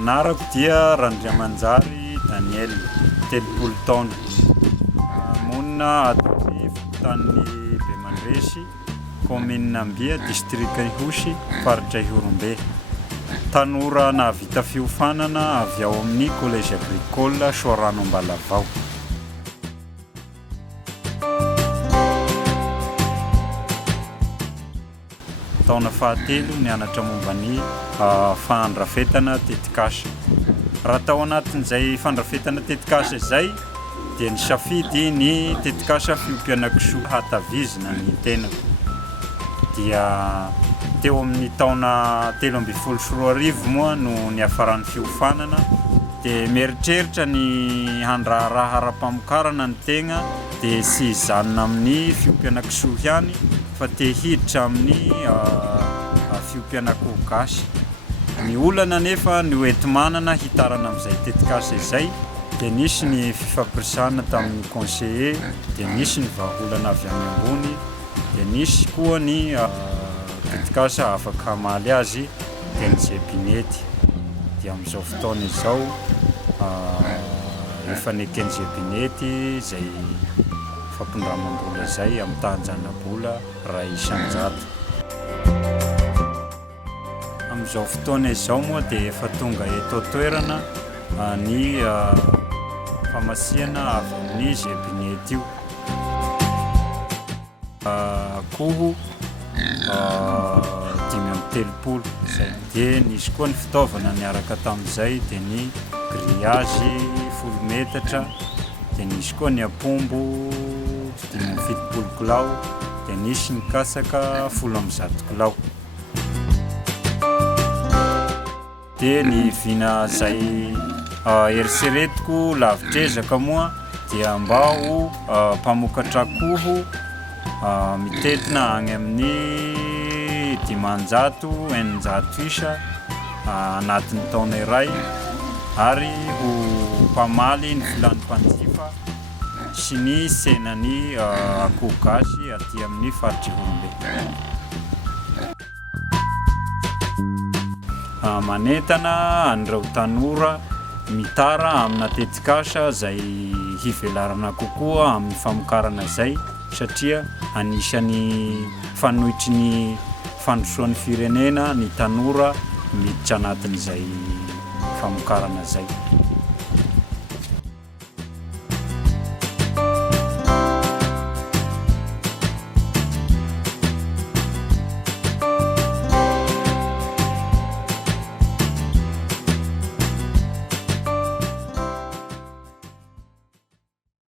Anarako dia Randriamanjary Daniel, 30 taona. Monina ato amin'ny fokotanin'ny Bemandresy, commune Ambia, district Ihosy, faritra Ihorombe. Tanora nahavita fiofanana avy ao amin'ny collège agricole Soarano Ambalavao. Taona fahatelo nianatra momba ny fandrafetana tetikasa. Raha tao anatin'izay fandrafetana tetikasa izay dia nisafidy ny tetikasa fiompiana-kisoa hatavizina ny tenako. Dia teo amin'ny taona 2014 moa no niafaran'ny fiofanana, dia mieritreritra ny handraharaha ara-pamokarana ny tegna dia sy hijanona amin'ny fiompiana-kisoa ihany fa te hiditra amin'ny fiompiana-koho gasy. Ny olana nefa ny hoenti-manana hitarana amin'izay tetikasa izay dia nisy ny fifampirisana tamin'ny conseiller, dia nisy ny vahaolana avy any ambony, dia nisy koa ny tetikasa afaka hamaly azy TNG Binety. Dia amin'izao fotoana izao efa ny TNG Binety izay fampindramam-bola izay amin'ny tahanjana-bola Ray Isanjato. Amin'izao fotoana izao moa dia efa tonga eto toerana ny famasiana avy amin'ny Binety io. Akoho 530 zay. Dia nisy koa ny fitaovana niaraka tamin'izay dia ny grillage 10 metatra, dia nisy koa ny apombo 70 kilao, dia nisy ny kasaka 10 kilao. Dia ny vina izay eritreretiko lavitrezaka moa dia mba ho mpamokatra akoho mitetina agny amin'ny 500-800 isa anatin'ny taona iray, ary ho mpamaly ny filan'ny mpanjifa sy ny senan'ny akoho gasy aty amin'ny faritra Ihorombe. Manentana an'ireo tanora mitara amina tetikasa izay hivelarana kokoa amin'ny famokarana izay, satria anisan'ny fanohitry ny fandrosoan'ny firenena ny tanora miditra anatin'izay famokarana izay.